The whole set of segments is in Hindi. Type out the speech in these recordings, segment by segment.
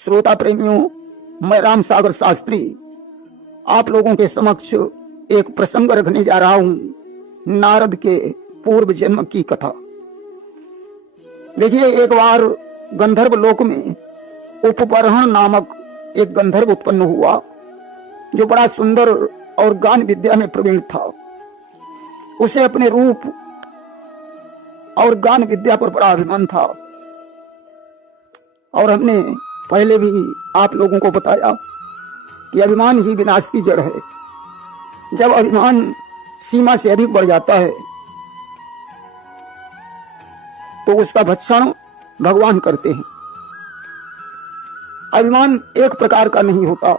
श्रोता प्रेमियों, मैं राम सागर शास्त्री आप लोगों के समक्ष एक प्रसंग रखने जा रहा हूं, नारद के पूर्व जन्म की कथा। देखिए, एक बार गंधर्व लोक में उपबरहण नामक एक गंधर्व उत्पन्न हुआ, जो बड़ा सुंदर और गान विद्या में प्रवीण था। उसे अपने रूप और गान विद्या पर बड़ा अभिमान था, और हमने पहले भी आप लोगों को बताया कि अभिमान ही विनाश की जड़ है। जब अभिमान सीमा से अधिक बढ़ जाता है तो उसका भक्षण भगवान करते हैं। अभिमान एक प्रकार का नहीं होता।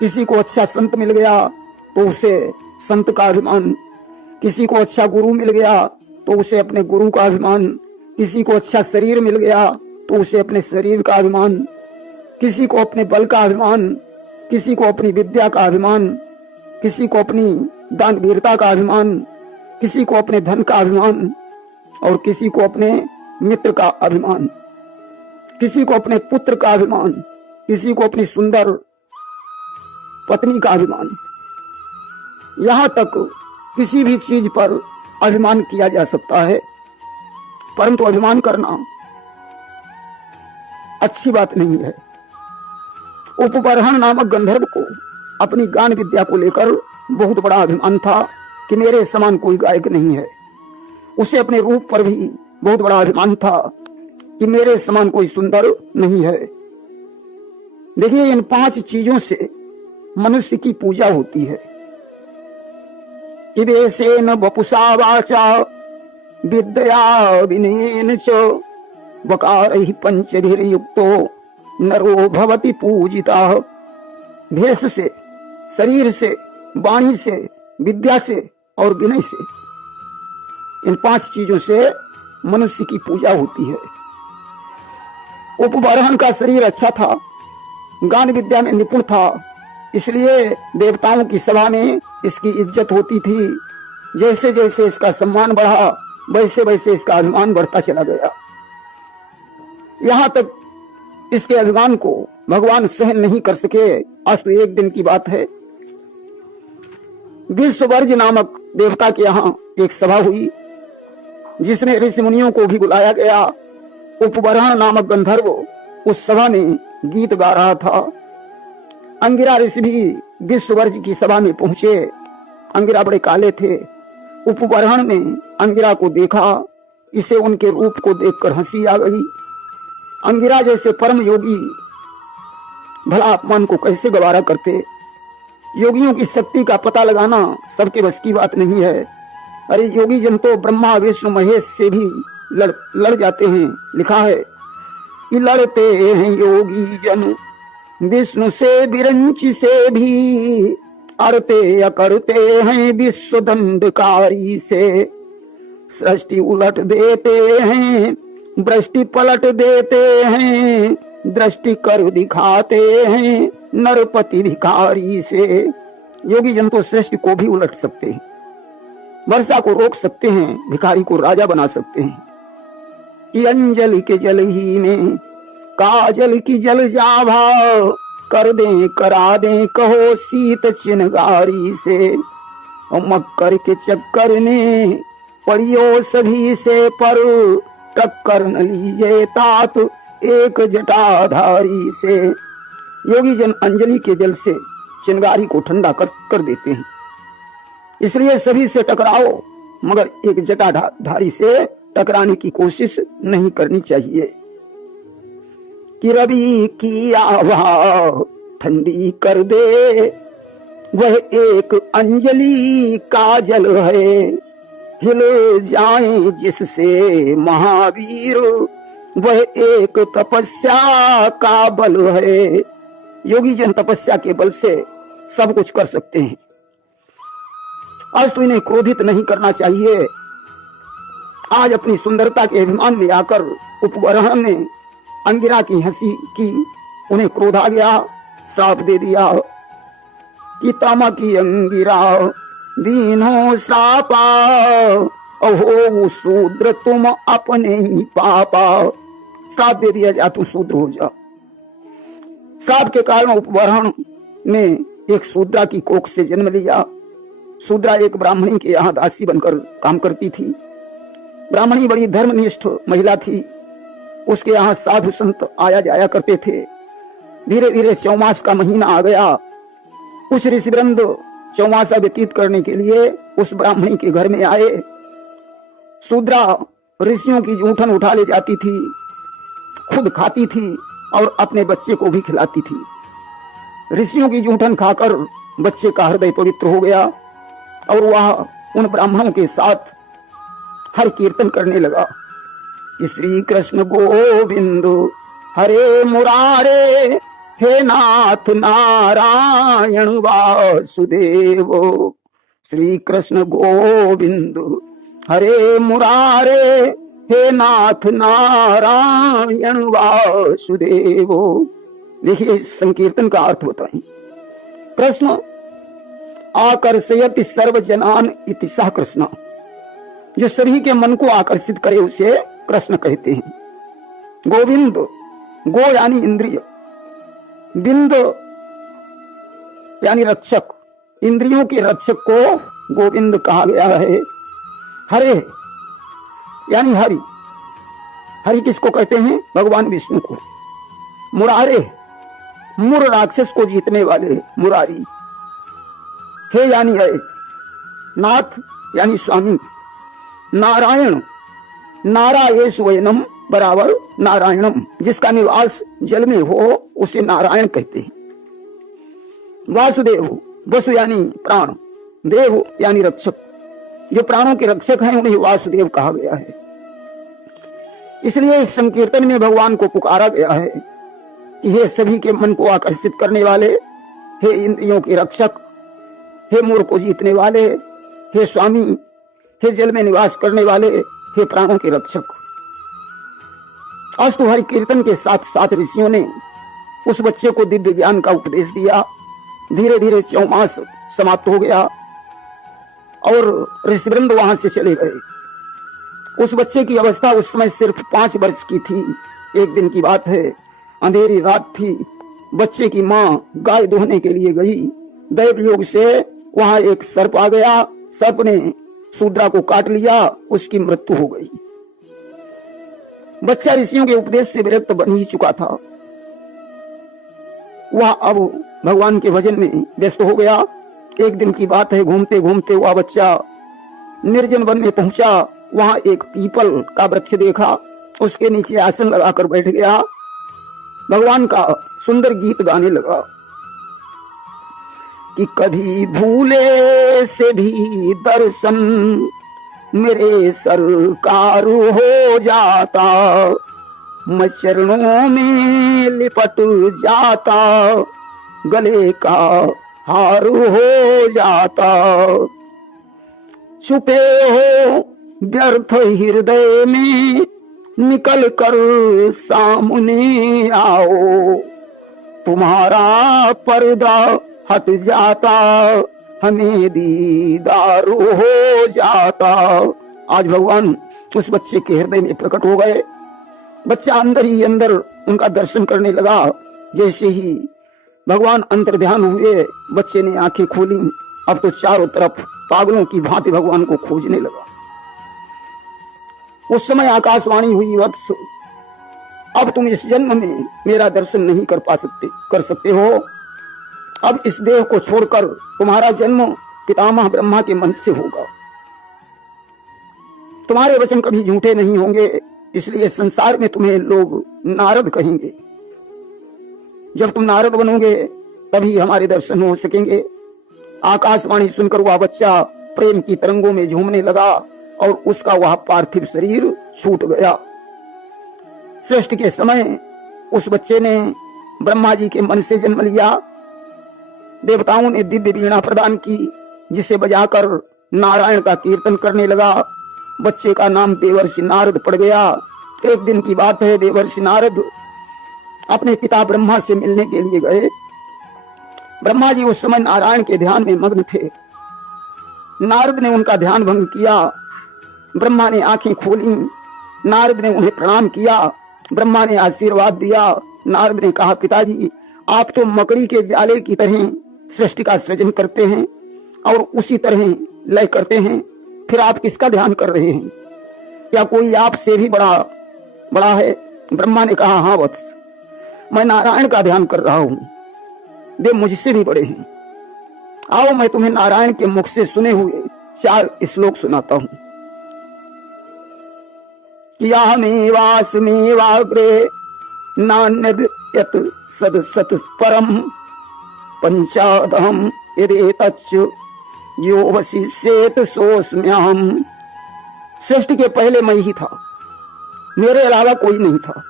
किसी को अच्छा संत मिल गया तो उसे संत का अभिमान, किसी को अच्छा गुरु मिल गया तो उसे अपने गुरु का अभिमान, किसी को अच्छा शरीर मिल गया तो उसे अपने शरीर का अभिमान, किसी को अपने बल का अभिमान, किसी को अपनी विद्या का अभिमान, किसी को अपनी दानवीरता का अभिमान, किसी को अपने धन का अभिमान, और किसी को अपने मित्र का अभिमान, किसी को अपने पुत्र का अभिमान, किसी को अपनी सुंदर पत्नी का अभिमान। यहां तक किसी भी चीज पर अभिमान किया जा सकता है, परंतु अभिमान करना अच्छी बात नहीं है। उपबरहण नामक गंधर्व को अपनी गान विद्या को लेकर बहुत बड़ा अभिमान था कि मेरे समान कोई गायक नहीं है। उसे अपने रूप पर भी बहुत बड़ा अभिमान था कि मेरे समान कोई सुंदर नहीं है। देखिए, इन 5 चीजों से मनुष्य की पूजा होती है। इवेशेन वपुषा वाचा विद्या विनयेन च वकारैः पंचभिर्युक्तो नरो भवति पूजितः। भेष से, शरीर से, वाणी से, विद्या से और विनय से, इन 5 चीजों से मनुष्य की पूजा होती है। उपबरहण का शरीर अच्छा था, गान विद्या में निपुण था, इसलिए देवताओं की सभा में इसकी इज्जत होती थी। जैसे जैसे इसका सम्मान बढ़ा, वैसे वैसे इसका अभिमान बढ़ता चला गया। यहां तक इसके अभिमान को भगवान सहन नहीं कर सके। आज तो एक दिन की बात है, विश्ववर्ज नामक देवता के यहाँ एक सभा हुई, जिसमें ऋषि मुनियों को भी बुलाया गया। उपबरहण नामक गंधर्व उस सभा में गीत गा रहा था। अंगिरा ऋषि भी विश्ववर्ज की सभा में पहुंचे। अंगिरा बड़े काले थे। उपबरहण ने अंगिरा को देखा, इसे उनके रूप को देखकर हंसी आ गई। अंगिरा जैसे परम योगी भला अपमान को कैसे गवारा करते। योगियों की शक्ति का पता लगाना सबके बस की बात नहीं है। अरे, योगी जन तो ब्रह्मा विष्णु महेश से भी लड़ जाते हैं। लिखा है कि लड़ते हैं योगी जन विष्णु से, विरंची से भी, अड़ते अकड़ते हैं विश्व दंडकारी से। सृष्टि उलट देते हैं, दृष्टि पलट देते हैं, दृष्टि कर दिखाते हैं नरपति भिखारी से। योगी जन तो सृष्टि को भी उलट सकते हैं, वर्षा को रोक सकते हैं, भिखारी को राजा बना सकते हैं। कि अंजलि के जल ही में काजल की जल जाभा, कर दें करा दें कहो सीत चिनगारी से। और मक्कर के चक्कर में पड़ियो सभी से, पर टक्कर न लीजिए तात एक जटाधारी से। योगी जन अंजलि के जल से चिनगारी को ठंडा कर देते हैं, इसलिए सभी से टकराओ, मगर एक जटाधारी से टकराने की कोशिश नहीं करनी चाहिए। कि रवि की आभा ठंडी कर दे, वह एक अंजलि का जल है। हिल जाए जिससे महावीर, वह एक तपस्या का बल है। योगी जन तपस्या के बल से सब कुछ कर सकते हैं। आज तो इन्हें क्रोधित नहीं करना चाहिए। आज अपनी सुंदरता के अभिमान में आकर उपबरहण ने अंगिरा की हंसी की, उन्हें क्रोध आ गया, श्राप दे दिया कि तम की अंगिरा दीनो श्रापा, अहो शूद्र तुम अपने ही पापा। श्राप दे दिया, जा तू शूद्र हो जा। श्राप के कारण उपवरण ने एक शूद्रा की कोख से जन्म लिया। शूद्रा एक ब्राह्मणी के यहाँ दासी बनकर काम करती थी। ब्राह्मणी बड़ी धर्मनिष्ठ महिला थी। उसके यहाँ साधु संत आया जाया करते थे। धीरे धीरे चौमास का महीना आ गया। कुछ ऋषिवृंद चौमासा व्यतीत करने के लिए उस ब्राह्मणी के घर में आए। शूद्रा ऋषियों की जूठन उठा ले जाती थी, खुद खाती थी और अपने बच्चे को भी खिलाती थी। ऋषियों की जूठन खाकर बच्चे का हृदय पवित्र हो गया और वह उन ब्राह्मणों के साथ हर कीर्तन करने लगा कि श्री कृष्ण गोविंद हरे मुरारे, हे नाथ नारायण वासुदेव। श्री कृष्ण गोविंद हरे मुरारे, हे नाथ नारायण वासुदेव। देखिए इस संकीर्तन का अर्थ बताएं। कृष्ण आकर्षयति सर्वजनान इति सः कृष्ण, जो सभी के मन को आकर्षित करे उसे कृष्ण कहते हैं। गोविंद, गो यानी इंद्रिय, बिंद यानी रक्षक, इंद्रियों के रक्षक को गोविंद कहा गया है। हरे यानी हरि, हरि किसको कहते हैं? भगवान विष्णु को। मुरारे, मुर राक्षस को जीतने वाले मुरारी। हे यानी है, नाथ यानी स्वामी। नारायण, नारायण वयनम बराबर नारायणम, जिसका निवास जल में हो उसे नारायण कहते हैं। वासुदेव, वसु यानी प्राण, देव यानी रक्षक, जो प्राणों के रक्षक हैं उन्हें वासुदेव कहा गया है। इसलिए इस संकीर्तन में भगवान को पुकारा गया है कि हे सभी के मन को आकर्षित करने वाले, हे इंद्रियों के रक्षक, हे मोर को जीतने वाले, हे स्वामी, हे जल में निवास करने वाले, हे प्राणों के रक्षक। अस्तु हरि कीर्तन के साथ साथ ऋषियों ने उस बच्चे को दिव्य ज्ञान का उपदेश दिया। धीरे धीरे चौमास समाप्त हो गया और ऋषिवृंद वहां से चले गए। उस बच्चे की अवस्था उस समय सिर्फ 5 वर्ष की थी। एक दिन की बात है, अंधेरी रात थी। बच्चे की मां गाय दोहने के लिए गई। दैव योग से वहां एक सर्प आ गया। सर्प ने शूद्रा को काट लिया, उसकी मृत्यु हो गई। बच्चा ऋषियों के उपदेश से विरक्त बन ही चुका था। वह अब भगवान के भजन में व्यस्त हो गया। एक दिन की बात है, घूमते घूमते वह बच्चा निर्जन वन में पहुंचा। वहां एक पीपल का वृक्ष देखा, उसके नीचे आसन लगाकर बैठ गया। भगवान का सुंदर गीत गाने लगा कि कभी भूले से भी दर्शन मेरे सरकार हो जाता, मैं चरणों में लिपट जाता, गले का हार हो जाता। छुपे हो व्यर्थ हृदय में, निकल कर सामने आओ, तुम्हारा पर्दा हट जाता, हमें दीदार हो जाता। आज भगवान उस बच्चे के हृदय में प्रकट हो गए। बच्चा अंदर ही अंदर उनका दर्शन करने लगा। जैसे ही भगवान अंतर्ध्यान हुए, बच्चे ने आंखें खोली। अब तो चारों तरफ पागलों की भांति भगवान को खोजने लगा। उस समय आकाशवाणी हुई, वत्स अब तुम इस जन्म में मेरा दर्शन नहीं कर सकते हो। अब इस देह को छोड़कर तुम्हारा जन्म पितामह ब्रह्मा के मन से होगा। तुम्हारे वचन कभी झूठे नहीं होंगे, इसलिए संसार में तुम्हें लोग नारद कहेंगे। जब तुम नारद बनोगे तभी हमारे दर्शन हो सकेंगे। आकाशवाणी सुनकर वह बच्चा प्रेम की तरंगों में झूमने लगा और उसका वह पार्थिव शरीर छूट गया। सृष्टि के समय उस बच्चे ने ब्रह्मा जी के मन से जन्म लिया। देवताओं ने दिव्य वीणा प्रदान की, जिसे बजाकर नारायण का कीर्तन करने लगा। बच्चे का नाम देवर्षि नारद पड़ गया। एक दिन की बात है, देवर्षि नारद अपने पिता ब्रह्मा से मिलने के लिए गए। ब्रह्मा जी उस समय नारायण के ध्यान में मग्न थे। नारद ने उनका ध्यान भंग किया। ब्रह्मा ने आंखें खोली। नारद ने उन्हें प्रणाम किया। ब्रह्मा ने आशीर्वाद दिया। नारद ने कहा, पिताजी आप तो मकड़ी के जाले की तरह सृष्टि का सृजन करते हैं और उसी तरह लय करते हैं, फिर आप किसका ध्यान कर रहे हैं? क्या कोई आपसे भी बड़ा है? ब्रह्मा ने कहा, हाँ वत्स, मैं नारायण का ध्यान कर रहा हूं, वे मुझसे भी बड़े हैं। आओ मैं तुम्हें नारायण के मुख से सुने हुए 4 श्लोक सुनाता हूं। यामेवास्मेवाग्रे नान्यद् यत् सदसत् परम पंचादहं यदेतच्च यो वशिष्येत सोऽस्म्यहम्। सृष्टि के पहले मैं ही था, मेरे अलावा कोई नहीं था।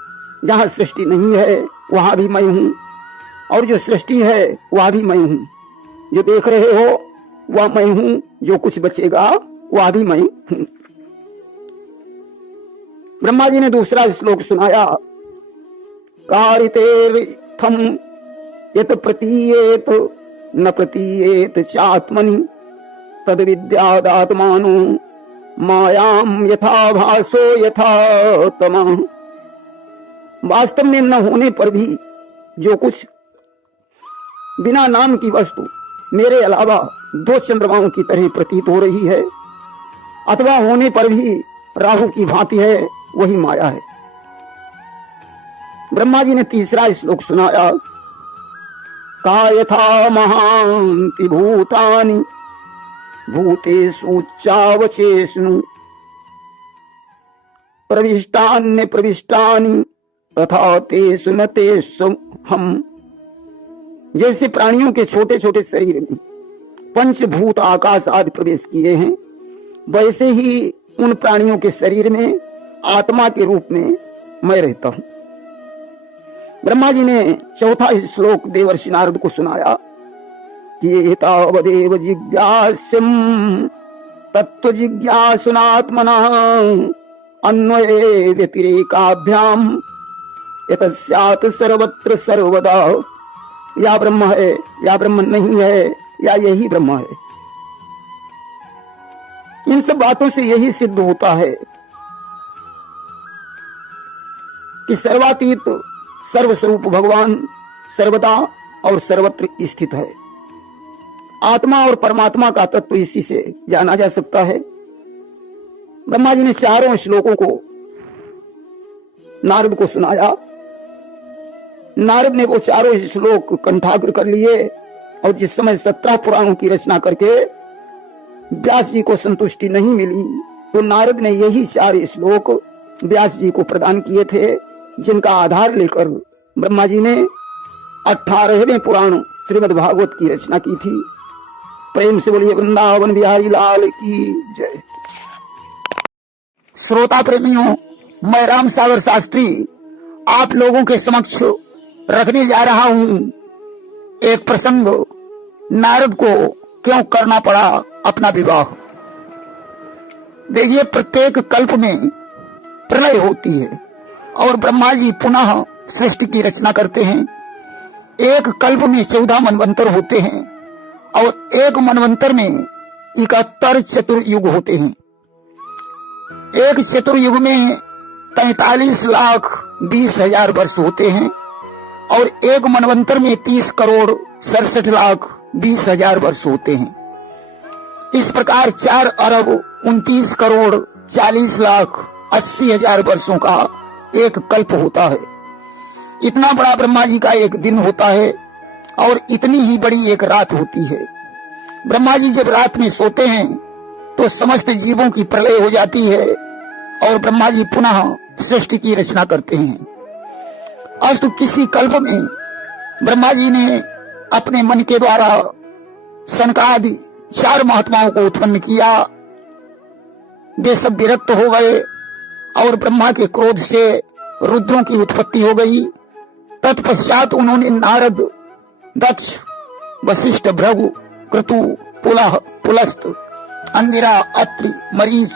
जहां सृष्टि नहीं है वहां भी मैं हूं, और जो सृष्टि है वह भी मैं हूं। जो देख रहे हो वह मैं हूं, जो कुछ बचेगा वह भी मैं हूं। ब्रह्मा जी ने दूसरा श्लोक सुनाया, कारितेर्थम यत प्रतीयेत न प्रतीयेत चात्मनि तद विद्यादात्मानो मायाम यथा भासो यथा तमः। वास्तव में न होने पर भी जो कुछ बिना नाम की वस्तु मेरे अलावा 2 चंद्रमाओं की तरह प्रतीत हो रही है, अथवा होने पर भी राहु की भांति है, वही माया है। ब्रह्मा जी ने तीसरा श्लोक सुनाया, का यथा महांति भूतानि भूतेषु चावचेष्णु प्रविष्टान्य प्रविष्टानि तथा तेषु न तेषु हम। जैसे प्राणियों के छोटे छोटे शरीर में पंचभूत आकाश आदि प्रवेश किए हैं, वैसे ही उन प्राणियों के शरीर में आत्मा के रूप में मैं रहता हूं। ब्रह्मा जी ने चौथा श्लोक देवर्षि नारद को सुनाया कि एतावदेव जिज्ञास्यम् तत्व जिज्ञासुनात्मनः अन्वये व्यतिरेकाभ्याम यतस्यात् सर्वत्र सर्वदा। या ब्रह्म है या ब्रह्म नहीं है, या यही ब्रह्म है। इन सब बातों से यही सिद्ध होता है कि सर्वातीत सर्वस्वरूप भगवान सर्वदा और सर्वत्र स्थित है। आत्मा और परमात्मा का तत्व इसी से जाना जा सकता है। ब्रह्मा जी ने 4 श्लोकों को नारद को सुनाया। नारद ने वो 4 श्लोक कंठाग्र कर लिए, और जिस समय 17 पुराणों की रचना करके व्यास जी को संतुष्टि नहीं मिली, तो नारद ने यही 4 श्लोक व्यास जी को प्रदान किए थे, जिनका आधार लेकर ब्रह्मा जी ने 18वें पुराण श्रीमद् भागवत की रचना की थी। प्रेम से बोलिए वृंदावन बिहारी लाल की जय। श्रोता प्रेमियों, मैं राम सागर शास्त्री आप लोगों के समक्ष रखने जा रहा हूं एक प्रसंग, नारद को क्यों करना पड़ा अपना विवाह। देखिए, प्रत्येक कल्प में प्रलय होती है और ब्रह्मा जी पुनः सृष्टि की रचना करते हैं। एक कल्प में 14 मनवंतर होते हैं और एक मनवंतर में 71 चतुर्युग होते हैं। एक चतुर्युग में 43,20,000 वर्ष होते हैं और एक मनवंतर में 30,67,20,000 वर्ष होते हैं। इस प्रकार 4,39,40,40,80,000 वर्षों का एक कल्प होता है। इतना बड़ा ब्रह्मा जी का एक दिन होता है और इतनी ही बड़ी एक रात होती है। ब्रह्मा जी जब रात में सोते हैं तो समस्त जीवों की प्रलय हो जाती है और ब्रह्मा जी पुनः सृष्टि की रचना करते हैं। अस्तु किसी कल्प में ब्रह्मा जी ने अपने मन के द्वारा सनकादि 4 महात्माओं को उत्पन्न किया। वे सब विरक्त हो गए और ब्रह्मा के क्रोध से रुद्रों की उत्पत्ति हो गई। तत्पश्चात उन्होंने नारद, दक्ष, वशिष्ठ, भृगु, क्रतु, पुलह, पुलस्त, अंगिरा, अत्रि, मरीच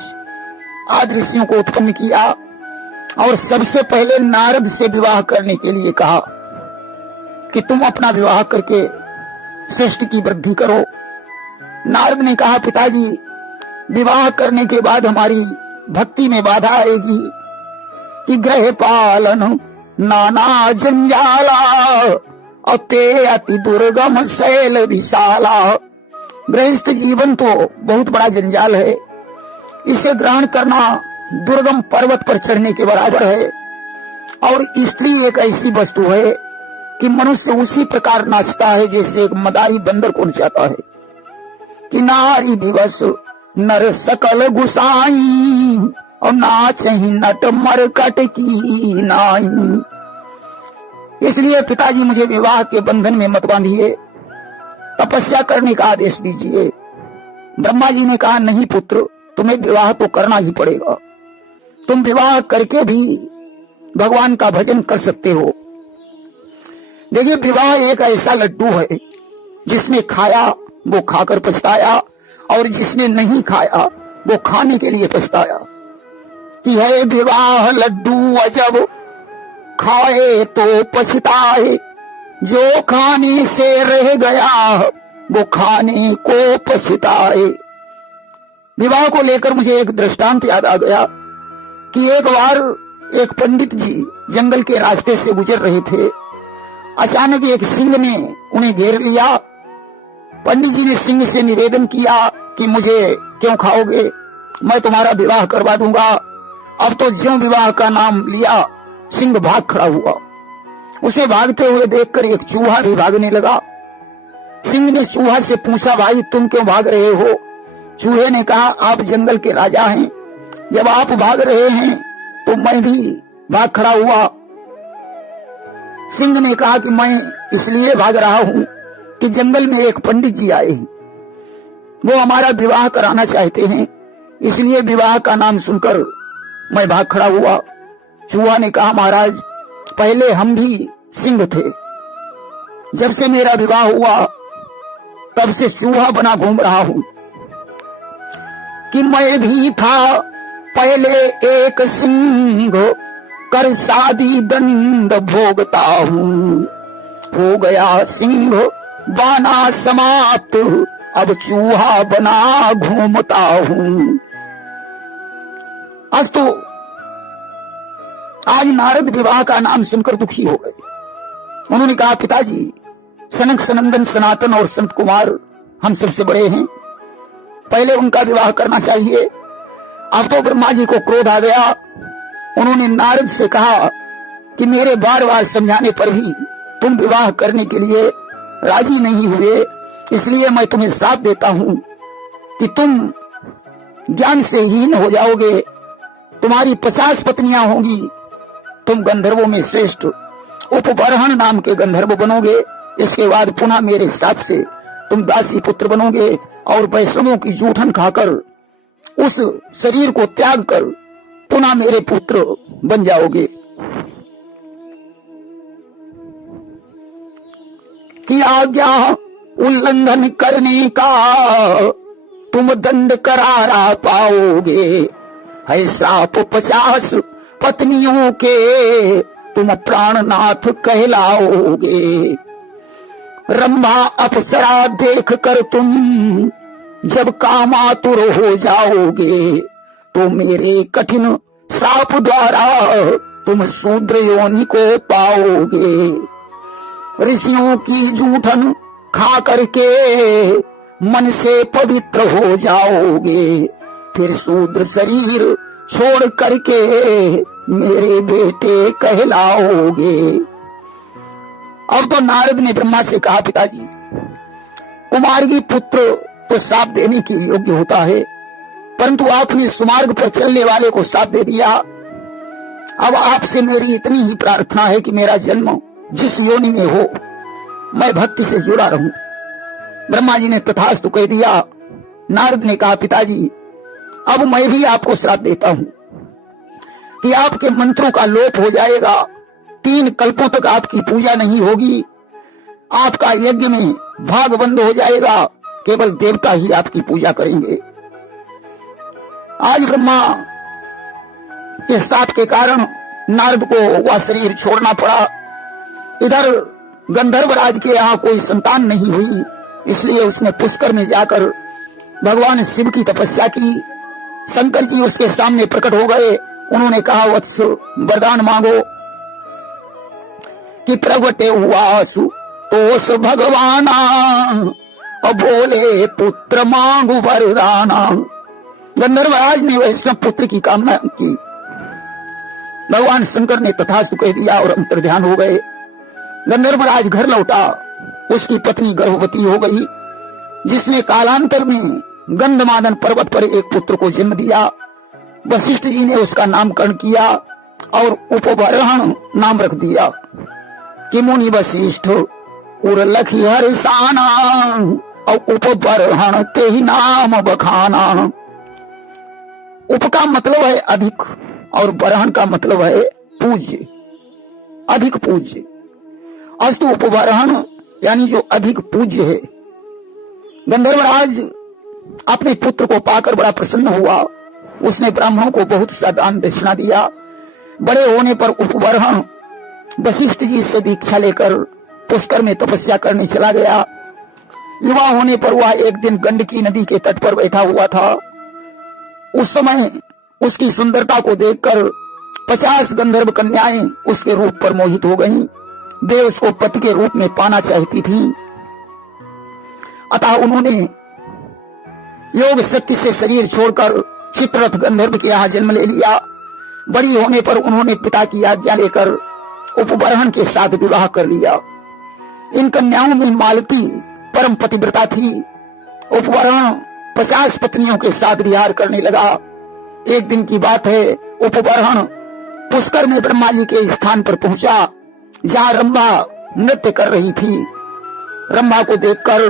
आदि ऋषियों को उत्पन्न किया और सबसे पहले नारद से विवाह करने के लिए कहा कि तुम अपना विवाह करके सृष्टि की वृद्धि करो। नारद ने कहा, पिताजी, विवाह करने के बाद हमारी भक्ति में बाधा आएगी कि ग्रह पालन नाना जंजाला और ते अति दुर्गम शैल विशाला। गृहस्थ जीवन तो बहुत बड़ा जंजाल है, इसे ग्रहण करना दुर्गम पर्वत पर चढ़ने के बराबर है। और स्त्री एक ऐसी वस्तु है कि मनुष्य उसी प्रकार नाचता है जैसे एक मदारी बंदर को नचाता है। कि नारी विवश नर सकल गुसाई और नाच ही नट मरकट की नाई। इसलिए पिताजी मुझे विवाह के बंधन में मत बांधिए, तपस्या करने का आदेश दीजिए। ब्रह्मा जी ने कहा नहीं पुत्र, तुम्हें विवाह तो करना ही पड़ेगा। तुम विवाह करके भी भगवान का भजन कर सकते हो। देखिए, विवाह एक ऐसा लड्डू है जिसने खाया वो खाकर पछताया, और जिसने नहीं खाया वो खाने के लिए पछताया। कि है विवाह लड्डू अजब, खाए तो पछताए, जो खाने से रह गया वो खाने को पछताए। विवाह को लेकर मुझे एक दृष्टांत याद आ गया कि एक बार एक पंडित जी जंगल के रास्ते से गुजर रहे थे। अचानक एक सिंह ने उन्हें घेर लिया। पंडित जी ने सिंह से निवेदन किया कि मुझे क्यों खाओगे, मैं तुम्हारा विवाह करवा दूंगा। अब तो ज्यों विवाह का नाम लिया सिंह भाग खड़ा हुआ। उसे भागते हुए देखकर एक चूहा भी भागने लगा। सिंह ने चूहा से पूछा, भाई तुम क्यों भाग रहे हो? चूहे ने कहा, आप जंगल के राजा हैं, जब आप भाग रहे हैं तो मैं भी भाग खड़ा हुआ। सिंह ने कहा कि मैं इसलिए भाग रहा हूं कि जंगल में एक पंडित जी आए हैं, वो हमारा विवाह कराना चाहते हैं, इसलिए विवाह का नाम सुनकर मैं भाग खड़ा हुआ। चूहा ने कहा, महाराज पहले हम भी सिंह थे, जब से मेरा विवाह हुआ तब से चूहा बना घूम रहा हूं। कि मैं भी था पहले एक सिंह, कर शादी दंड भोगता हूं, हो गया सिंह बाना समाप्त, अब चूहा बना घूमता हूं। आज नारद विवाह का नाम सुनकर दुखी हो गए। उन्होंने कहा, पिताजी सनक सनंदन सनातन और संत कुमार हम सबसे बड़े हैं, पहले उनका विवाह करना चाहिए। अब तो ब्रह्मा जी को क्रोध आ गया। उन्होंने नारद से कहा कि मेरे बार बार समझाने पर भी तुम विवाह करने के लिए राजी नहीं हुए, इसलिए मैं तुम्हें श्राप देता हूं कि तुम ज्ञान से हीन हो जाओगे, तुम्हारी 50 पत्नियां होंगी, तुम गंधर्वों में श्रेष्ठ उपबरहण नाम के गंधर्व बनोगे। इसके बाद पुनः मेरे श्राप से तुम दासी पुत्र बनोगे और वैष्णवों की जूठन खाकर उस शरीर को त्याग कर पुनः मेरे पुत्र बन जाओगे। कि आज्ञा उल्लंघन करने का तुम दंड करारा पाओगे, है श्राप 50 पत्नियों के तुम प्राणनाथ कहलाओगे। रंभा अप्सरा देख कर तुम जब कामातुर हो जाओगे, तो मेरे कठिन श्राप द्वारा तुम शूद्र योनि को पाओगे। ऋषियों की जूठन खा करके मन से पवित्र हो जाओगे, फिर शूद्र शरीर छोड़ करके मेरे बेटे कहलाओगे। अब तो नारद ने ब्रह्मा से कहा, पिताजी कुमार्गी पुत्र तो श्राप देने के योग्य होता है, परंतु आपने सुमार्ग पर चलने वाले को श्राप दे दिया। अब आपसे मेरी इतनी ही प्रार्थना है कि मेरा जन्म जिस योनि में हो मैं भक्ति से जुड़ा रहूं। ब्रह्मा जी ने तथास्तु कह दिया। नारद ने कहा, पिताजी अब मैं भी आपको श्राप देता हूं कि आपके मंत्रों का लोप हो जाएगा, 3 कल्पों तक आपकी पूजा नहीं होगी, आपका यज्ञ में भाग बंद हो जाएगा, केवल देवता ही आपकी पूजा करेंगे। आज ब्रह्मा के श्राप के कारण नारद को वह शरीर छोड़ना पड़ा। इधर गंधर्वराज के यहाँ कोई संतान नहीं हुई, इसलिए उसने पुष्कर में जाकर भगवान शिव की तपस्या की। शंकर जी उसके सामने प्रकट हो गए। उन्होंने कहा, वत्स वरदान मांगो। कि प्रगटे हुआसु तो सो भगवाना और बोले पुत्र मांगू वरदाना। गंधर्वराज ने वैष्णव पुत्र की कामना की। भगवान शंकर ने तथास्तु कह दिया और अंतर्ध्यान हो गए। गंधर्वराज घर लौटा। उसकी पत्नी गर्भवती हो गई, जिसने कालांतर में गंधमादन पर्वत पर एक पुत्र को जन्म दिया। वशिष्ठ जी ने उसका नामकरण किया और उपबरहण नाम रख दिया कि मुनि वशिष्ठ उर लखी हर्षाना और उपबरहण ते ही नाम बखाना। उप का मतलब है अधिक और बरहण का मतलब है पूज्य, अधिक पूज्य। अस्तु उपबरहण यानी जो अधिक पूज्य है। गंधर्वराज अपने पुत्र को पाकर बड़ा प्रसन्न हुआ। उसने ब्राह्मणों को बहुत सा दान दक्षिणा दिया। बड़े होने पर उपबरहण वशिष्ठ जी से दीक्षा लेकर पुष्कर में तपस्या करने चला गया। युवा होने पर वह एक दिन गंडकी नदी के तट पर बैठा हुआ था। उस समय उसकी सुंदरता को देखकर 50 गंधर्व कन्याएं उसके रूप पर मोहित हो गईं। वे उसको पति के रूप में पाना चाहती थीं। अतः उन्होंने योग शक्ति से शरीर छोड़कर चित्ररथ गंधर्व के यहाँ जन्म ले लिया। बड़ी होने पर उन्होंने पिता की आज्ञा लेकर उपबरहण के साथ विवाह कर लिया। इन कन्याओं में मालती परम पतिव्रता थी। उपबरहण 50 पत्नियों के साथ विहार करने लगा। एक दिन की बात है, उपबरहण पुष्कर में ब्रह्मा जी के स्थान पर पहुंचा, जहां रंभा नृत्य कर रही थी। रंभा को देखकर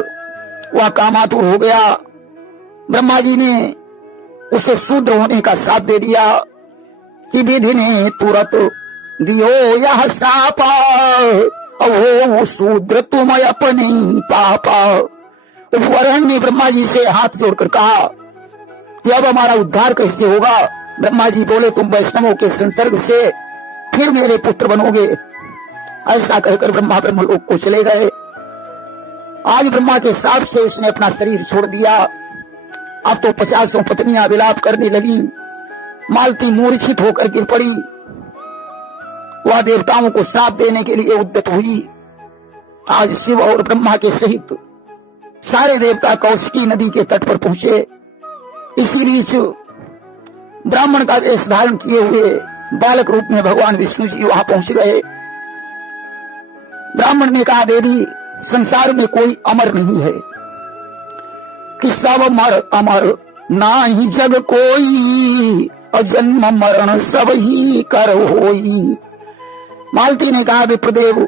वह कामातुर हो गया। ब्रह्मा जी ने उसे शूद्र होने का श्राप दे दिया कि विधि ने तुरंत दियो यह श्राप, वो शूद्र तुम अपनी पापा। उपबरहण ने ब्रह्मा जी से हाथ जोड़कर कहा कि अब हमारा उद्धार कैसे होगा। ब्रह्मा जी बोले, तुम वैष्णवों के संसर्ग से फिर मेरे पुत्र बनोगे। ऐसा कहकर ब्रह्मा ब्रह्मलोक को चले गए। आज ब्रह्मा के श्राप से उसने अपना शरीर छोड़ दिया। अब तो 50 पत्नियां विलाप करने लगी। मालती मूर्छित होकर गिर पड़ी। वह देवताओं को श्राप देने के लिए उद्यत हुई। आज शिव और ब्रह्मा के सहित सारे देवता कौशिकी नदी के तट पर पहुंचे। इसी बीच ब्राह्मण का वेश धारण किए हुए बालक रूप में भगवान विष्णु जी वहां पहुंच गए। ब्राह्मण ने कहा, देवी, संसार में कोई अमर नहीं है कि सब मर अमर, ना ही जग कोई, और जन्म मरण सब ही कर होई। मालती ने कहा, विप्रदेव,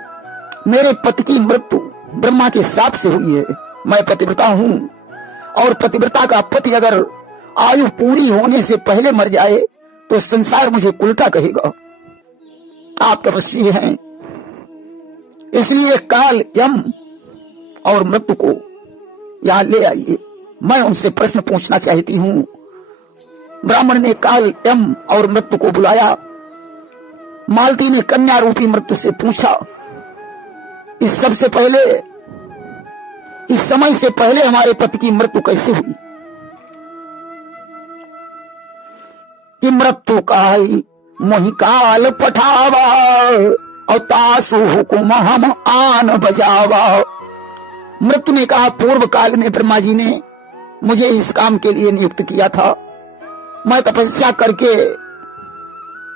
मेरे पति की मृत्यु ब्रह्मा के शाप से हुई है। मैं पतिव्रता हूं और पतिव्रता का पति अगर आयु पूरी होने से पहले मर जाए तो संसार मुझे उल्टा कहेगा। आप तपस्वी हैं, इसलिए काल, यम और मृत्यु को यहां ले आइए। मैं उनसे प्रश्न पूछना चाहती हूं। ब्राह्मण ने काल, यम और मृत्यु को बुलाया। मालती ने कन्या रूपी मृत्यु से पूछा, इस सबसे पहले, इस समय से पहले हमारे पति की मृत्यु कैसे हुई? कि मृत्यु काई मोहि काल पठावा, और तासु हुकुम हम आन बजावा। मृत्यु ने कहा, पूर्व काल में ब्रह्मा जी ने मुझे इस काम के लिए नियुक्त किया था। मैं तपस्या करके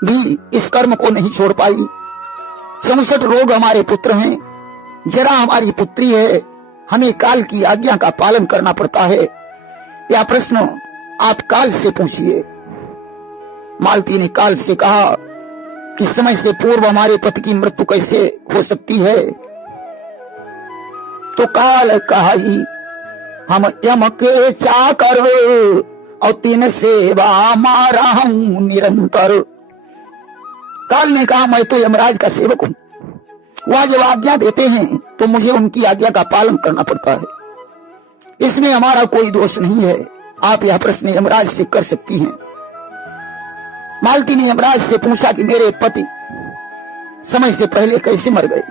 भी इस कर्म को नहीं छोड़ पाई। 64 रोग हमारे पुत्र हैं, जरा हमारी पुत्री है, हमें काल की आज्ञा का पालन करना पड़ता है। यह प्रश्न आप काल से पूछिए। मालती ने काल से कहा कि समय से पूर्व हमारे पति की मृत्यु कैसे हो सकती है? तो काल कहा, हम यम के चाकर और तीन सेवा मारा हूं निरंतर। काल ने कहा, मैं तो यमराज का सेवक हूं। वह जब आज्ञा देते हैं तो मुझे उनकी आज्ञा का पालन करना पड़ता है। इसमें हमारा कोई दोष नहीं है। आप यह प्रश्न यमराज से कर सकती हैं। मालती ने यमराज से पूछा कि मेरे पति समय से पहले कैसे मर गए?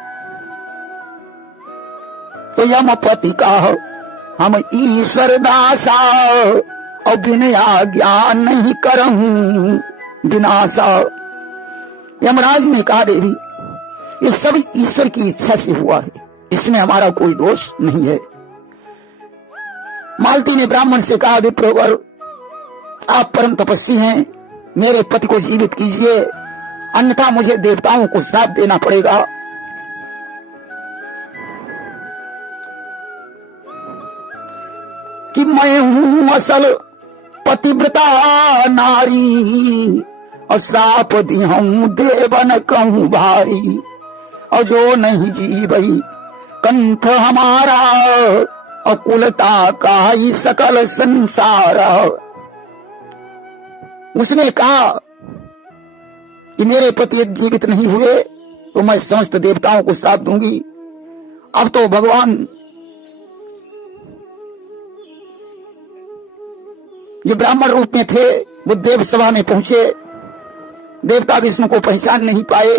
तो यमपति कहा, हम ईश्वर दासा और बिना आज्ञा नहीं करहूं विनाशा। यमराज ने कहा, देवी, ये सब ईश्वर की इच्छा से हुआ है, इसमें हमारा कोई दोष नहीं है। मालती ने ब्राह्मण से कहा, विप्रवर आप परम तपस्वी हैं, मेरे पति को जीवित कीजिए, अन्यथा मुझे देवताओं को श्राप देना पड़ेगा। कि मैं हूं असल पतिव्रता नारी, और श्राप दिहूं देवन कहूं भारी, और जो नहीं जीवई कंठ हमारा, अकुलता का ही सकल संसार। उसने कहा कि मेरे पति जीवित नहीं हुए तो मैं समस्त देवताओं को श्राप दूंगी। अब तो भगवान जो ब्राह्मण रूप में थे वो देव सभा में पहुंचे। देवता विष्णु को पहचान नहीं पाए।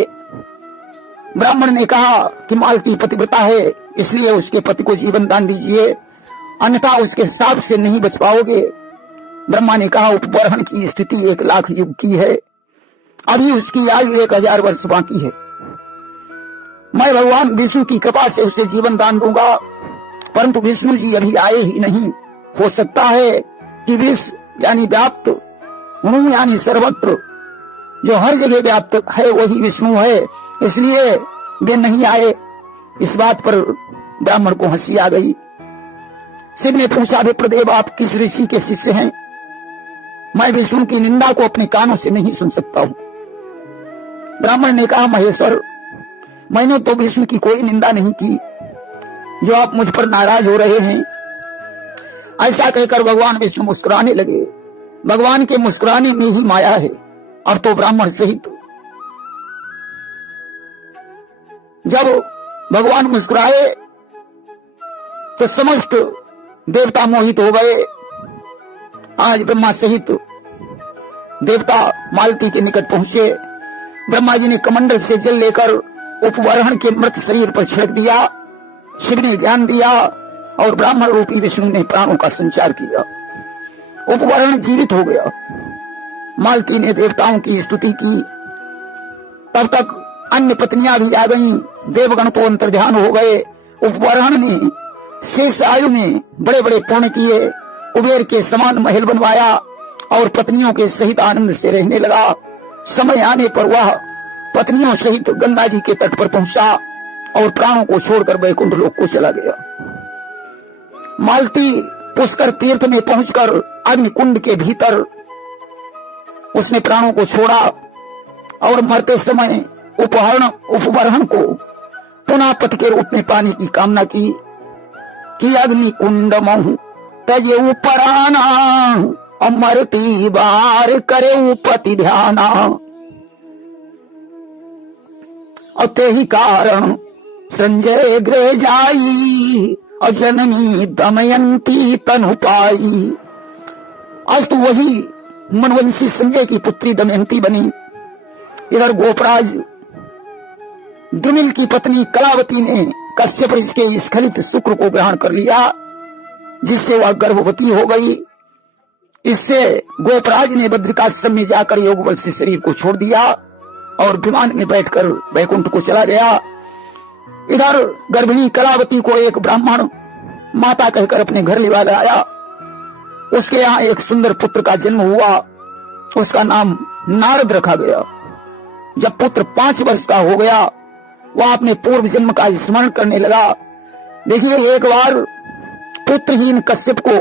ब्राह्मण ने कहा कि मालती पतिव्रता है, इसलिए उसके पति को जीवन दान दीजिए, अन्यथा उसके श्राप से नहीं बच पाओगे। ब्रह्मा ने कहा, उपबर्हण की स्थिति 1 लाख युग की है, अभी उसकी आयु 1000 वर्ष बाकी है। मैं भगवान विष्णु की कृपा से उसे जीवन दान दूंगा, परंतु विष्णु जी अभी आए ही नहीं। हो सकता है कि विश्व यानी व्याप्त, उन्होंने यानी सर्वत्र, जो हर जगह व्याप्त है वही विष्णु है, इसलिए वे नहीं आए। इस बात पर ब्राह्मण को हंसी आ गई। शिव ने पूछा, विप्रदेव आप किस ऋषि के शिष्य हैं? मैं विष्णु की निंदा को अपने कानों से नहीं सुन सकता हूं। ब्राह्मण ने कहा, महेश्वर मैंने तो विष्णु की कोई निंदा नहीं की, जो आप मुझ पर नाराज हो रहे हैं। ऐसा कहकर भगवान विष्णु मुस्कुराने लगे। भगवान के मुस्कुराने में ही माया है। अब तो ब्राह्मण सहित जब भगवान मुस्कुराए तो समस्त देवता मोहित हो गए। आज ब्रह्मा सहित देवता मालती के निकट पहुंचे। ब्रह्मा जी ने कमंडल से जल लेकर उपवरण के मृत शरीर पर छिड़क दिया। शिव ने ज्ञान दिया और ब्राह्मण रूपी विष्णु ने प्राणों का संचार किया। उपवरण जीवित हो गया। मालती ने देवताओं की स्तुति की। तब तक अन्य पत्नियां भी आ गईं। देवगण तो अंतर्ध्यान हो गए। उपवरण ने शेष आयु में बड़े बड़े पुण्य किए, कुबेर के समान महल बनवाया और पत्नियों के सहित आनंद से रहने लगा। समय आने पर वह पत्नियों सहित गंगा जी के तट पर पहुंचा और प्राणों को छोड़कर वैकुंठ लोक को चला गया। मालती पुष्कर तीर्थ में पहुंचकर अग्निकुंड के भीतर उसने प्राणों को छोड़ा और मरते समय उपवरण को पुनः पति के रूप में पाने की कामना की कि अग्निकुंड महु तजे उपराना, अमरती बार करे उपति ध्याना। और ते ही कारण संजय गृह जाई, और जननी दमयंती तनु पाई। आज तो वही मनवंशी संजय की पुत्री दमयंती बनी। इधर गोपराज द्रुमिल की पत्नी कलावती ने कश्यप ऋषि के स्खलित शुक्र को ग्रहण कर लिया, जिससे वह गर्भवती हो गई। इससे गोपराज ने बद्रिकाश्रम में जाकर योग बल से शरीर को छोड़ दिया और विमान में बैठकर वैकुंठ को चला गया। इधर गर्भिणी कलावती को एक ब्राह्मण माता कहकर अपने घर लिवा लाया। उसके यहाँ एक सुंदर पुत्र का जन्म हुआ। उसका नाम नारद रखा गया। जब पुत्र 5 वर्ष का हो गया, वह अपने पूर्व जन्म का स्मरण करने लगा। देखिए, एक बार पुत्रहीन कश्यप को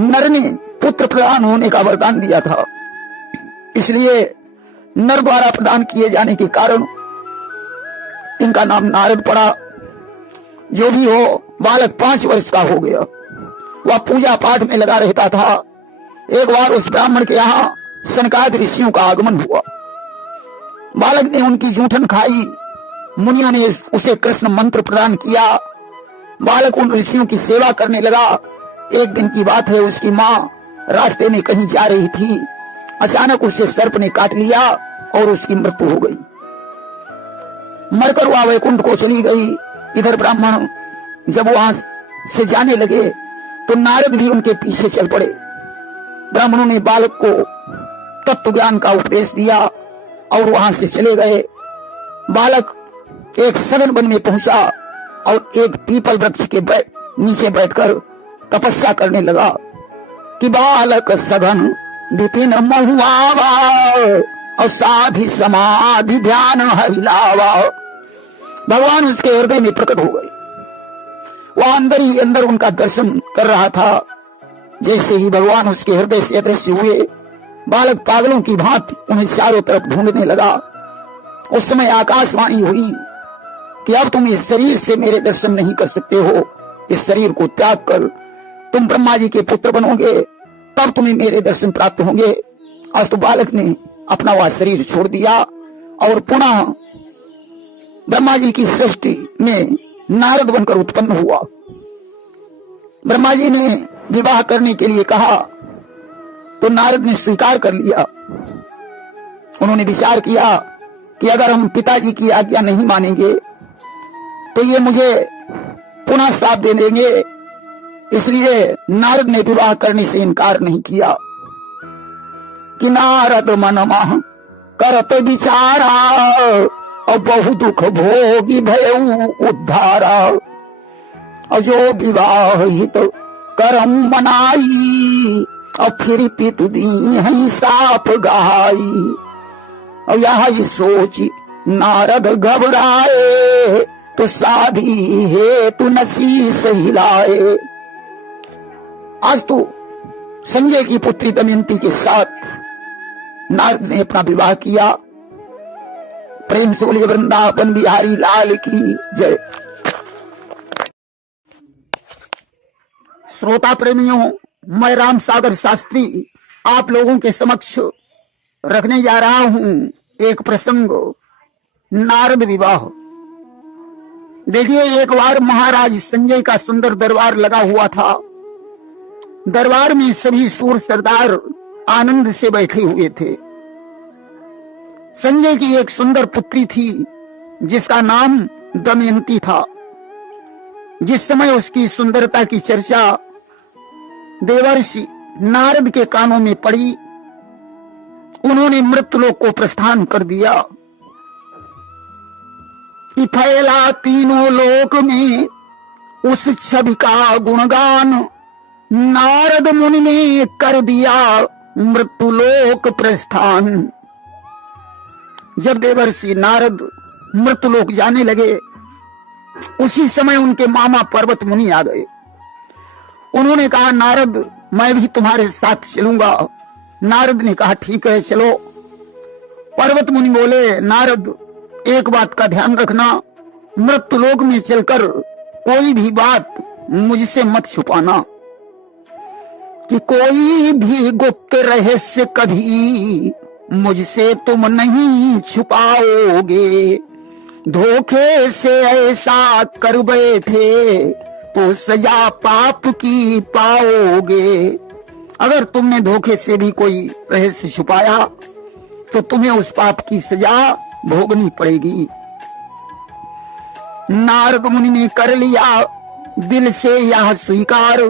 नर ने पुत्र प्रदान होने का वरदान दिया था, इसलिए नर द्वारा प्रदान किए जाने के कारण इनका नाम नारद पड़ा। जो भी हो, बालक 5 वर्ष का हो गया। वह पूजा पाठ में लगा रहता था। एक बार उस ब्राह्मण के यहाँ सनकादि ऋषियों का आगमन हुआ। बालक ने उनकी जूठन खाई। मुनियों ने उसे कृष्ण मंत्र प्रदान किया। बालक उन ऋषियों की सेवा करने लगा। एक दिन की बात है, उसकी माँ रास्ते में कहीं जा रही थी। अचानक उसे सर्प ने काट लिया और उसकी मृत्यु हो गई। मरकर वह वैकुंठ को चली गई। इधर ब्राह्मण जब वहां से जाने लगे तो नारद भी उनके पीछे चल पड़े। ब्राह्मणों ने बालक को तत्व ज्ञान का उपदेश दिया और वहां से चले गए। बालक एक सघन वन में पहुंचा। और एक पीपल वृक्ष के नीचे बैठकर तपस्या करने लगा कि बालक सघन विपिन महुआवा और साधि समाधि ध्यान हरिलावा। भगवान उसके हृदय में प्रकट हो गए। वह अंदर ही अंदर उनका दर्शन कर रहा था। जैसे ही भगवान उसके हृदय से अदृश्य हुए, बालक पागलों की भांति उन्हें चारों तरफ ढूंढने लगा। उस समय आकाशवाणी हुई कि अब तुम इस शरीर से मेरे दर्शन नहीं कर सकते हो। इस शरीर को त्याग कर तुम ब्रह्मा जी के पुत्र बनोगे, तब तुम्हें मेरे दर्शन प्राप्त होंगे। आज तो बालक ने अपना वह शरीर छोड़ दिया और पुनः ब्रह्मा जी की सृष्टि में नारद बनकर उत्पन्न हुआ। ब्रह्मा जी ने विवाह करने के लिए कहा तो नारद ने स्वीकार कर लिया। उन्होंने विचार किया कि अगर हम पिताजी की आज्ञा नहीं मानेंगे तो ये मुझे पुनः श्राप दे देंगे, इसलिए नारद ने विवाह करने से इनकार नहीं किया। कि नारद मन मह करत विचारा और बहु दुख भोगी भयउ उद्धारा। और जो विवाह हित करम मनाई और फिर पितु दी है साप गहाई। और यह सोच नारद घबराए तो साधी हेतु नसीस हिलाए। आज तो संजय की पुत्री दमयंती के साथ नारद ने अपना विवाह किया। प्रेम से बोलिए वृंदावन बिहारी लाल की जय। श्रोता प्रेमियों, मैं राम सागर शास्त्री आप लोगों के समक्ष रखने जा रहा हूं एक प्रसंग, नारद विवाह। देखिए, एक बार महाराज संजय का सुंदर दरबार लगा हुआ था। दरबार में सभी सूर सरदार आनंद से बैठे हुए थे। संजय की एक सुंदर पुत्री थी जिसका नाम दमयंती था। जिस समय उसकी सुंदरता की चर्चा देवर्षि नारद के कानों में पड़ी, उन्होंने मृत्युलोक को प्रस्थान कर दिया कि फैला तीनों लोक में उस छवि का गुणगान। नारद मुनि ने कर दिया मृत्युलोक प्रस्थान। जब देवर्षि नारद मृत्युलोक जाने लगे, उसी समय उनके मामा पर्वत मुनि आ गए। उन्होंने कहा, नारद मैं भी तुम्हारे साथ चलूंगा। नारद ने कहा, ठीक है चलो। पर्वत मुनि बोले, नारद एक बात का ध्यान रखना, मृत्युलोक में चलकर कोई भी बात मुझसे मत छुपाना, कि कोई भी गुप्त रहस्य कभी मुझसे तुम नहीं छुपाओगे। धोखे से ऐसा कर बैठे तो सजा पाप की पाओगे। अगर तुमने धोखे से भी कोई रहस्य छुपाया तो तुम्हें उस पाप की सजा भोगनी पड़ेगी। नारद मुनि ने कर लिया दिल से यह स्वीकार।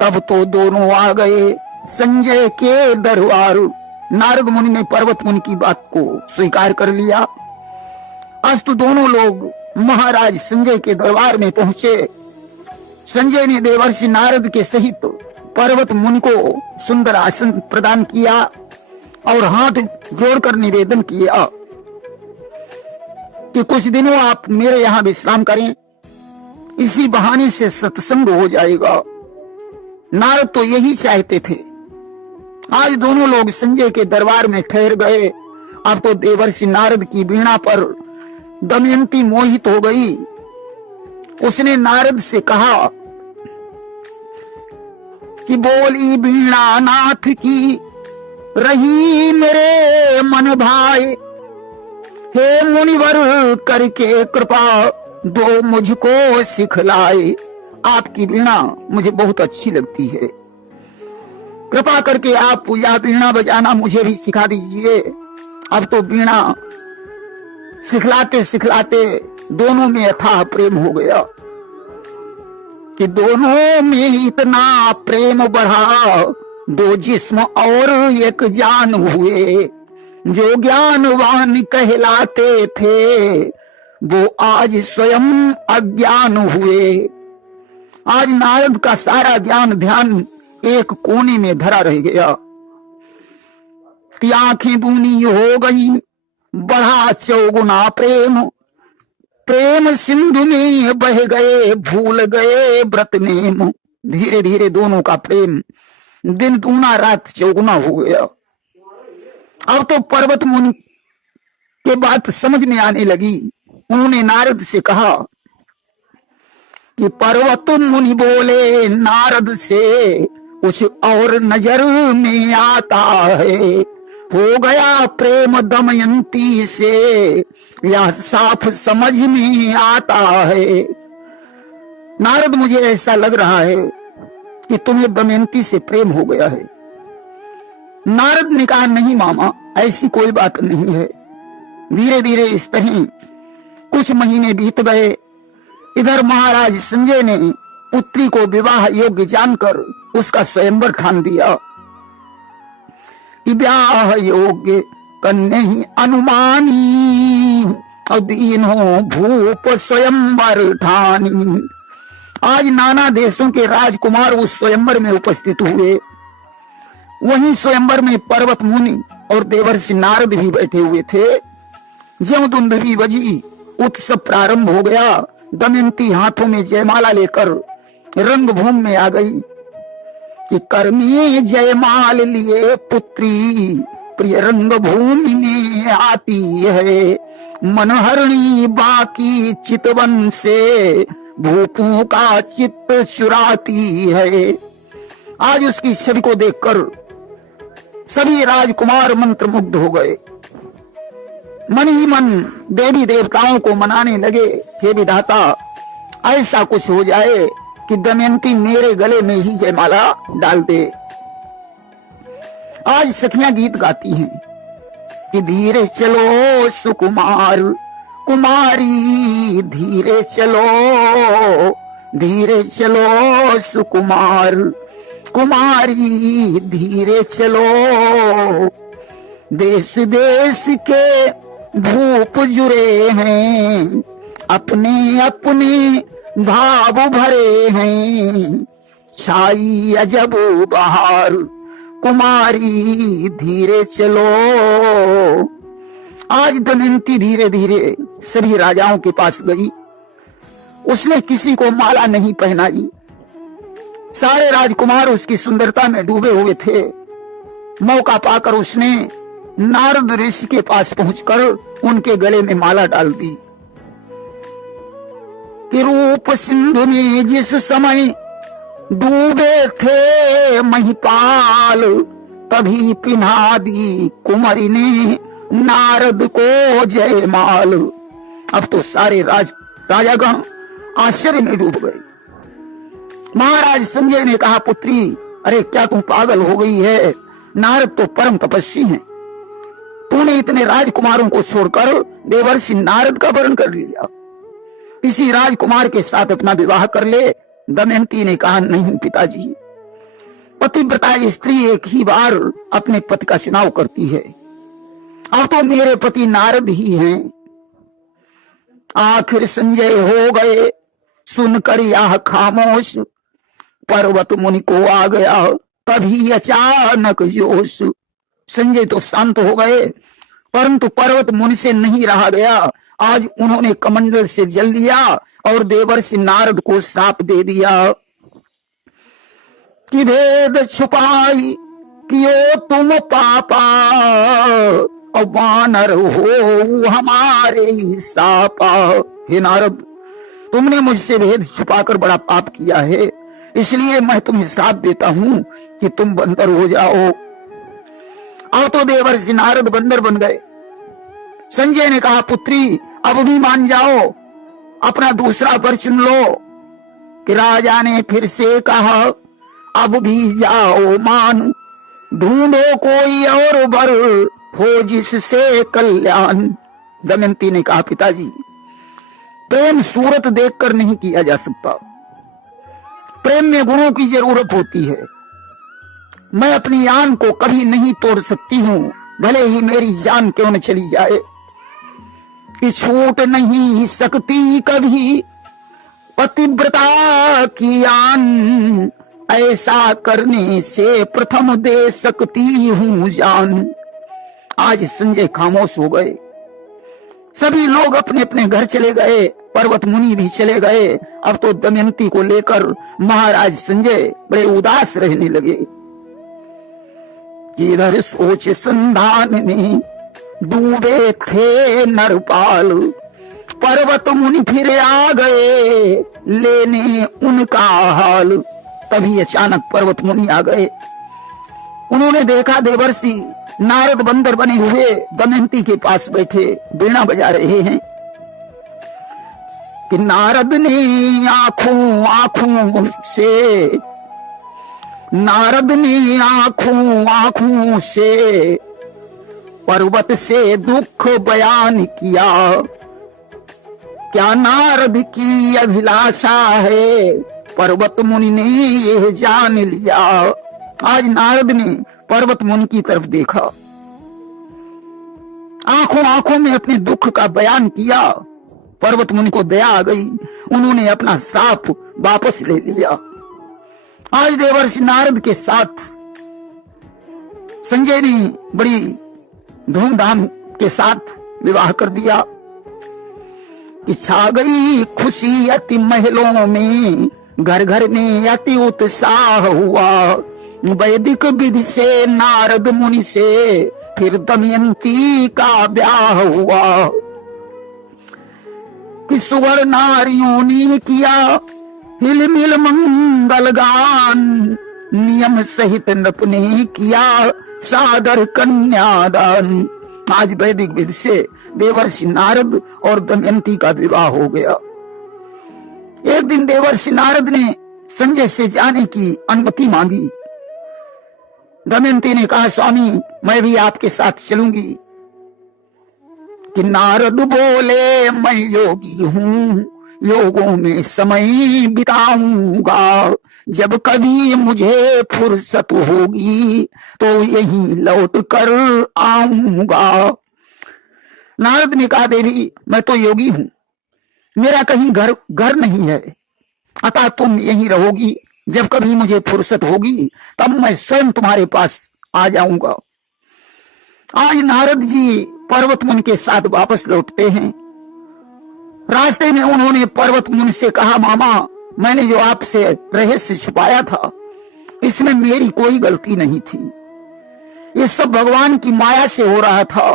तब तो दोनों आ गए संजय के दरबार। नारद मुनि ने पर्वत मुनि की बात को स्वीकार कर लिया। आज तो दोनों लोग महाराज संजय के दरबार में पहुंचे। संजय ने देवर्षि नारद के सहित पर्वत मुनि को सुंदर आसन प्रदान किया और हाथ जोड़कर निवेदन किया कि कुछ दिनों आप मेरे यहाँ विश्राम करें, इसी बहाने से सत्संग हो जाएगा। नारद तो यही चाहते थे। आज दोनों लोग संजय के दरबार में ठहर गए। अब तो देवर्षि नारद की वीणा पर दमयंती मोहित हो गई। उसने नारद से कहा कि बोली वीणा नाथ की रही मेरे मन भाई। हे मुनिवर करके कृपा दो मुझको सिखलाए। आपकी वीणा मुझे बहुत अच्छी लगती है, कृपा करके आप यह वीणा बजाना मुझे भी सिखा दीजिए। अब तो वीणा सिखलाते सिखलाते दोनों में अथाह प्रेम हो गया कि दोनों में इतना प्रेम बढ़ा, दो जिस्म और एक जान हुए। जो ज्ञानवान कहलाते थे वो आज स्वयं अज्ञान हुए। आज नारद का सारा ज्ञान ध्यान एक कोने में धरा रह गया कि आंखें दूनी हो गई, बढ़ा चौगुना प्रेम, प्रेम सिंधु में बह गए, भूल गए व्रत नेम। धीरे धीरे दोनों का प्रेम दिन दूना रात चौगुना हो गया। अब तो पर्वत मुनि के बात समझ में आने लगी। उन्होंने नारद से कहा कि पर्वत मुनि बोले नारद से, कुछ और नजर में आता है, हो गया प्रेम दमयंती से, यह साफ समझ में आता है। नारद, मुझे ऐसा लग रहा है कि तुम्हें दमयंती से प्रेम हो गया है। नारद ने कहा, नहीं मामा, ऐसी कोई बात नहीं है। धीरे धीरे इस तरह कुछ महीने बीत गए। इधर महाराज संजय ने पुत्री को विवाह योग्य जानकर उसका स्वयंवर ठान दिया। विवाह योग्य कन्या ही अनुमानी, दीनों भूप स्वयंवर ठानी। आज नाना देशों के राजकुमार उस स्वयंवर में उपस्थित हुए। वहीं स्वयंवर में पर्वत मुनि और देवर्षि नारद भी बैठे हुए थे। ज्यों धुंधली बजी, उत्सव प्रारंभ हो गया। दमयंती हाथों में जयमाला लेकर रंगभूमि में आ गई कि कर्मी जयमाल लिए पुत्री, प्रिय रंगभूमि में आती है, मनहरणी बाकी चितवन से, भूपों का चित्त चुराती है। आज उसकी छवि को देखकर सभी राजकुमार मंत्रमुग्ध हो गए। मन ही मन देवी देवताओं को मनाने लगे, हे विधाता, ऐसा कुछ हो जाए कि दमयंती मेरे गले में ही जयमाला डाल दे। आज सखियां गीत गाती हैं कि धीरे चलो सुकुमार कुमारी, धीरे चलो सुकुमार कुमारी, धीरे चलो। देश देश के भूप जुड़े हैं, अपने अपने भाव भरे हैं, छाई अजब बहार कुमारी, धीरे चलो। आज दमयंती धीरे धीरे सभी राजाओं के पास गई। उसने किसी को माला नहीं पहनाई। सारे राजकुमार उसकी सुंदरता में डूबे हुए थे। मौका पाकर उसने नारद ऋषि के पास पहुंचकर उनके गले में माला डाल दी कि रूप सिंधु में जिस समय डूबे थे महिपाल, तभी पिन्हा दी कुंवरी ने नारद को जयमाल। अब तो सारे राजागण आश्चर्य में डूब गए। महाराज संजय ने कहा, पुत्री, अरे क्या तुम पागल हो गई है? नारद तो परम तपस्वी हैं। तूने इतने राजकुमारों को छोड़कर देवर्षि नारद का वर्ण कर लिया। किसी राजकुमार के साथ अपना विवाह कर ले। दमयंती ने कहा, नहीं पिताजी, पतिव्रता स्त्री एक ही बार अपने पति का चुनाव करती है। अब तो मेरे पति नारद ही हैं। आखिर संजय हो गए सुनकर यह खामोश, पर्वत मुनि को आ गया तभी अचानक जोश। संजय तो शांत हो गए, परंतु पर्वत मुनि से नहीं रहा गया। आज उन्होंने कमंडल से जल लिया और देवर्षि नारद को श्राप दे दिया कि भेद छुपाई कियो तुम पापा, और वानर हो हमारे ही सापा। हे नारद, तुमने मुझसे भेद छुपाकर बड़ा पाप किया है, इसलिए मैं तुम्हें श्राप देता हूं कि तुम बंदर हो जाओ। अब तो देवर्षि नारद बंदर बन गए। संजय ने कहा, पुत्री, अब भी मान जाओ, अपना दूसरा वर चुन लो। कि राजा ने फिर से कहा, अब भी जाओ मान, ढूंढो कोई और वर हो जिससे कल्याण। दमयंती ने कहा, पिताजी, प्रेम सूरत देखकर नहीं किया जा सकता। प्रेम में गुणों की जरूरत होती है। मैं अपनी जान को कभी नहीं तोड़ सकती हूं, भले ही मेरी जान क्यों न चली जाए। कि छूट नहीं सकती कभी पतिव्रता की आन, ऐसा करने से प्रथम दे सकती हूं जान। आज संजय खामोश हो गए, सभी लोग अपने अपने घर चले गए, पर्वत मुनि भी चले गए। अब तो दमयंती को लेकर महाराज संजय बड़े उदास रहने लगे। इधर सोच संधान में डूबे थे नरपाल, पर्वत मुनि फिर आ गए लेने उनका हाल। तभी अचानक पर्वत मुनि आ गए। उन्होंने देखा देवर्षि नारद बंदर बने हुए दमयंती के पास बैठे वीणा बजा रहे हैं कि नारद ने आंखों से पर्वत से दुख बयान किया। क्या नारद की अभिलाषा है, पर्वत मुनि ने यह जान लिया। आज नारद ने पर्वत मुनि की तरफ देखा, आंखों आंखों में अपने दुख का बयान किया। पर्वत मुनि को दया आ गई, उन्होंने अपना श्राप वापस ले लिया। आज देवर्षि नारद के साथ संजय ने बड़ी धूमधाम के साथ विवाह कर दिया। छा गई खुशी अति महलों में, घर घर में अति उत्साह हुआ। वैदिक विधि से नारद मुनि से फिर दमयंती का ब्याह हुआ। कि सुवर नारियों ने किया हिलमिल मंगल गान, नियम सहित नृप ने किया सादर कन्यादान। आज वैदिक विधि से देवर्षि नारद और दमयंती का विवाह हो गया। एक दिन देवर्षि नारद ने संजय से जाने की अनुमति मांगी। दमयंती ने कहा, स्वामी मैं भी आपके साथ चलूंगी। कि नारद बोले, मैं योगी हूं, योगों में समय बिताऊंगा। जब कभी मुझे फुर्सत होगी तो यहीं लौट कर आऊंगा। नारद ने कहा, देवी मैं तो योगी हूं, मेरा कहीं घर नहीं है, अतः तुम यहीं रहोगी। जब कभी मुझे फुर्सत होगी तब मैं स्वयं तुम्हारे पास आ जाऊंगा। आज नारद जी पर्वत मुनि के साथ वापस लौटते हैं। रास्ते में उन्होंने पर्वत मुनि से कहा, मामा मैंने जो आपसे रहस्य छुपाया था इसमें मेरी कोई गलती नहीं थी, ये सब भगवान की माया से हो रहा था।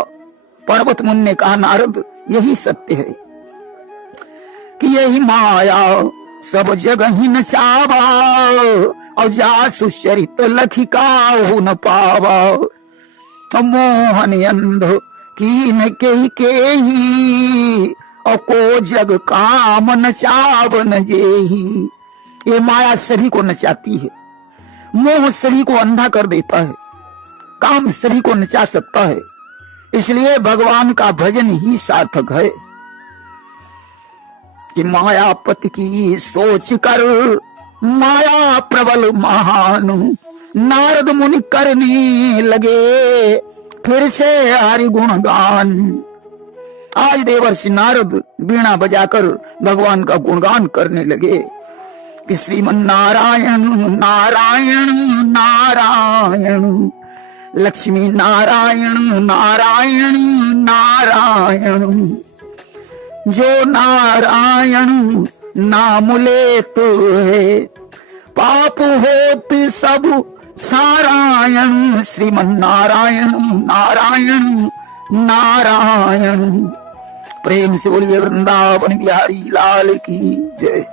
पर्वत मुनि ने कहा, नारद यही सत्य है कि यही माया सब जगह ही नचावा, और जासु चरित लखिका हो न पावा। मोहन अंध की न के ही, और को जग काम नचाव न जेही। ये माया सभी को नचाती है, मोह सभी को अंधा कर देता है, काम सभी को नचा सकता है। इसलिए भगवान का भजन ही सार्थक है। कि मायापति की सोच कर माया प्रबल महान, नारद मुनि करने लगे फिर से हरि गुणगान। आज देवर्षि नारद वीणा बजाकर भगवान का गुणगान करने लगे कि श्रीमन नारायण नारायण नारायण, लक्ष्मी नारायण नारायण नारायण। जो नारायण नाम लेत है पाप होत सब सारायण। श्रीमन नारायण नारायण नारायण। प्रेम से बोलिए वृंदावन बिहारी लाल की जय।